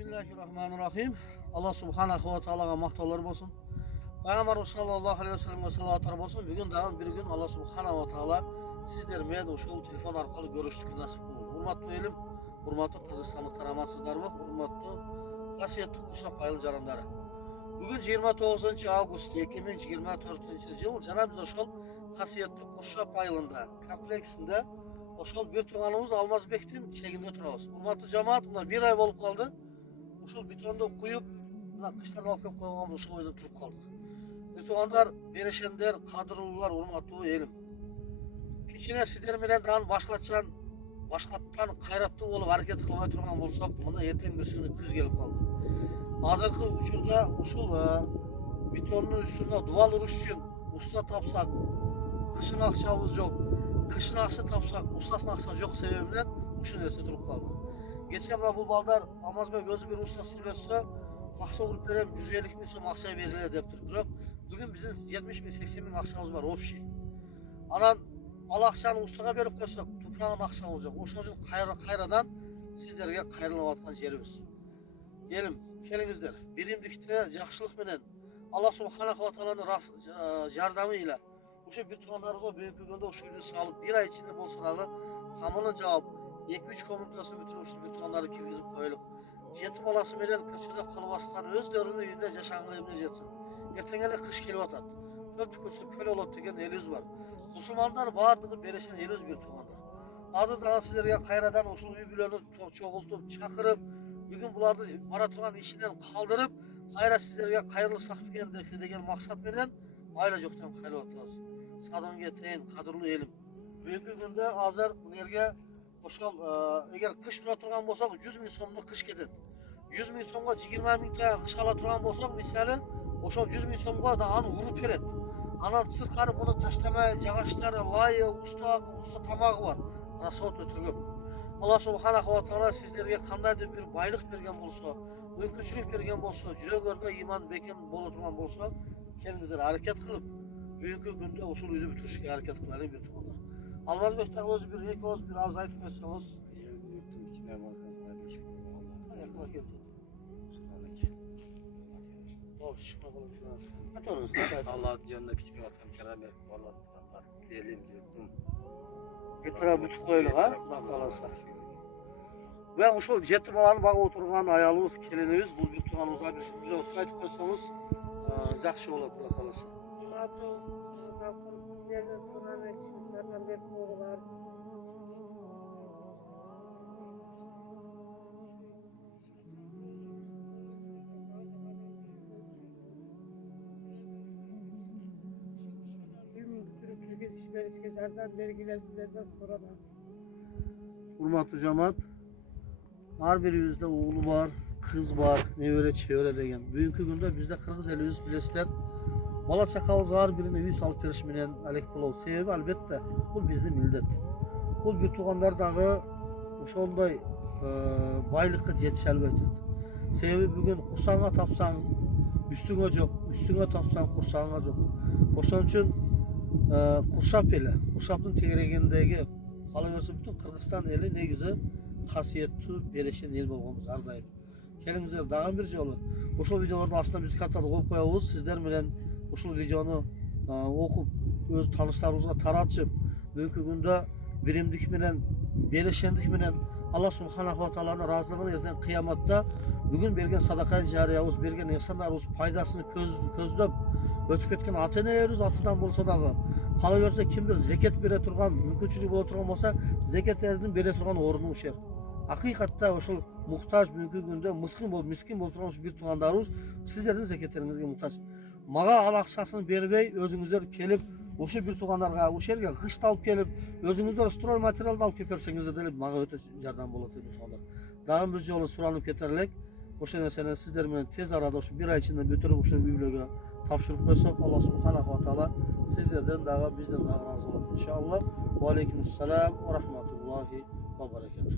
Bismillahirrahmanirrahim. Allah subhanahu wa ta'alaga maqtovlar bo'lsin. Payg'ambar sallallohu alayhi vasallamga salatlar bo'lsin. Bugun dağın bir gün Allah subhanahu wa ta'ala sizler men uşul telefon orqali görüştük nasip bo'ldi. Hurmatli elim, hurmatli Qirg'izistonlik taramatsizlarga, hurmatli qasiyatli Qurshaq ayıl jarandari. Bugün 29 avgust 2024 yıl jana biz uşul qasiyatli Qurshaq ayılında kompleksinde uşul bir tuğanımız Almazbek'tin çeginde turabız. Hurmatli cemaat, buna bir ay bolup kaldı. Uşul bitonda kuyup, kıştan alıp koyğanımız uşul oyda turup kaldı. Bir tuğanlar, bereşenler, kadrolular, hurmatli elim. Kichine sizler bilen daha başkattan kayratlı olup hareket kılmaya turgan bolsak, bunda erten bir sürü küz gelip kaldı. Azırkı uçurda uşul bitonun üstünde duval uruş için usta tapsak, kışın akçamız yok. Kışın akça tapsak, ustasının akça yok sebebinden uşun ese durup kaldı. Geçen bu baldar Almazbek gözü bir usta sürülse akça vurup verem 150 bin so'm akça verilir deptir. Biroq bugün bizim 70 bin 80 bin akçamız var общий. Anan al akçanı ustaga berip koysak toprağın akçamız yok. Oşun için kayradan sizlerge kayırılavatkan yerimiz. Gelim, kelingizler. Birimlikte yaxşılık menen Allah subhanahu wa ta'ala'nın yardımıyla şu bir tuğanlarımızda büyük bir günde şu ürünü sağlıp bir ay içinde bolsa dağı tamamına cevap 2-3 komutasını bütün şu bir tuğanları kirgizip koyulup yetim olası menen köçede kalıbastan özlerinin yüzünde yaşanğı emne jetsin. Ertengele kış kelip atat. Köp tükürse köl olat degen elimiz var. Musulmanlar bağırdığı bereşen elimiz bir tuğanlar. Hazır dağı sizlerge kayradan o uy bülerini çoğultup çakırıp bugün bulardı bara turgan işinden kaldırıp kayra sizlerge kayırlı sakfigen degen maksat menen ayla joktan kayılıp atabız. Sadın geteyin, kadırlı elim. Bugünkü günde hazır nerge oşol eğer kış tura turgan bolsak 100 bin so'mlik kış ketedi. 100 bin so'mga 20 bin ta kış ala turgan bolsak misali oşol 100 bin so'mga da anı vurup beredi. Anan sırtkarıp onu taşlamaya jagaçları, layı, usta tamağı var. Rasot öte köp. Allah subhanahu wa ta'ala sizlerge kandaydır bir baylık bergen bolsa, mümkünçülük bergen bolsa, yüreğlerde iman beken bolu turgan bolsa, kendinizler hareket kılıp bugünkü günde uşul yüzü bitirişke hareket kılarak bir tuğanlar. Almazbek'ten öz bir ek öz bir az aytıp koysanız. Yurtun içine bakın, kardeşim. Yakına geldi. Oh, şıkma kolum şu an. Hadi orası. Allah canına küçük olsam keramet, vallahi tutanlar, elim, yurtum. Bir tarafı bütün koyuluk ha, buna kalırsa. Ve uşul jetim olan bağı oturgan ayalımız, kelinimiz, bu bir tuğanımıza bir öz aytıp koysanız, жақсы olur buna kalırsa. Hurmatlı cemaat, her birimizde oğlu var, kız var, nevere çevre degen. Bugünkü günde bizde Kırgız elimiz bilesizler. Bala çakavuz her birine 100 alıp veriş menen alek bolou. Sebebi albatta bu bizning millet. Bu bir tuğanlar dağı ошондой байлыкка жетише албай атат. Sebebi bugün kursağa tapsan üstüne yok, üstüne tapsan kursağına yok. Oşon üçün Qurshaq ele, Qurshaq'ın tegeregindegi kalaverse bütün Kırgızistan eli negizi kasiyetli bereşen el bolğonbuz har daim. Kelingizler dağın bir jolu. Oşol videolarni aslında biz kartada koyup koyabız. Sizler bilen oşol videonu okup öz tanışlarınızga taratıp bugünkü günde birimdik menen, bereşendik menen Allah subhanahu wa ta'ala'nın razılığını yazan kıyamatta bugün bergen sadaka jariyabız, bergen ihsanlarыбыз paydasını közдөp ötüp ketken ata-enelerimiz atıdan bolsa dagı kalaverse kimdir zeket bere turgan, mümkünçülüğü bola turgan bolsa zeketlerinin bere turgan orunu uşer. Hakikatta oşul muhtaç bugünkü günde miskin bolup turgan bir tuğandarыбыз sizlerдің zeketleringizge muhtaç. Maga al akçasını berbey özüңүздөр kelip oşu bir tuğanlarga uşerge kışta alıp kelip özüңүzдөр stroy materialды alıp kepersеңizdер деле мага өтө жардам болот деп туğanlar. Dağın bir jolu suranıp keterlek. Oşo nersени sizler менен tez arada oşu bir ay içinde бүтүрүп uşu biblioga tapşırıp koysak Allah subhanahu wa ta'ala sizlerden dağı bizden dağı razı olsun inşallah. Ve aleykümselam ve rahmetullahi ve berekatuhu.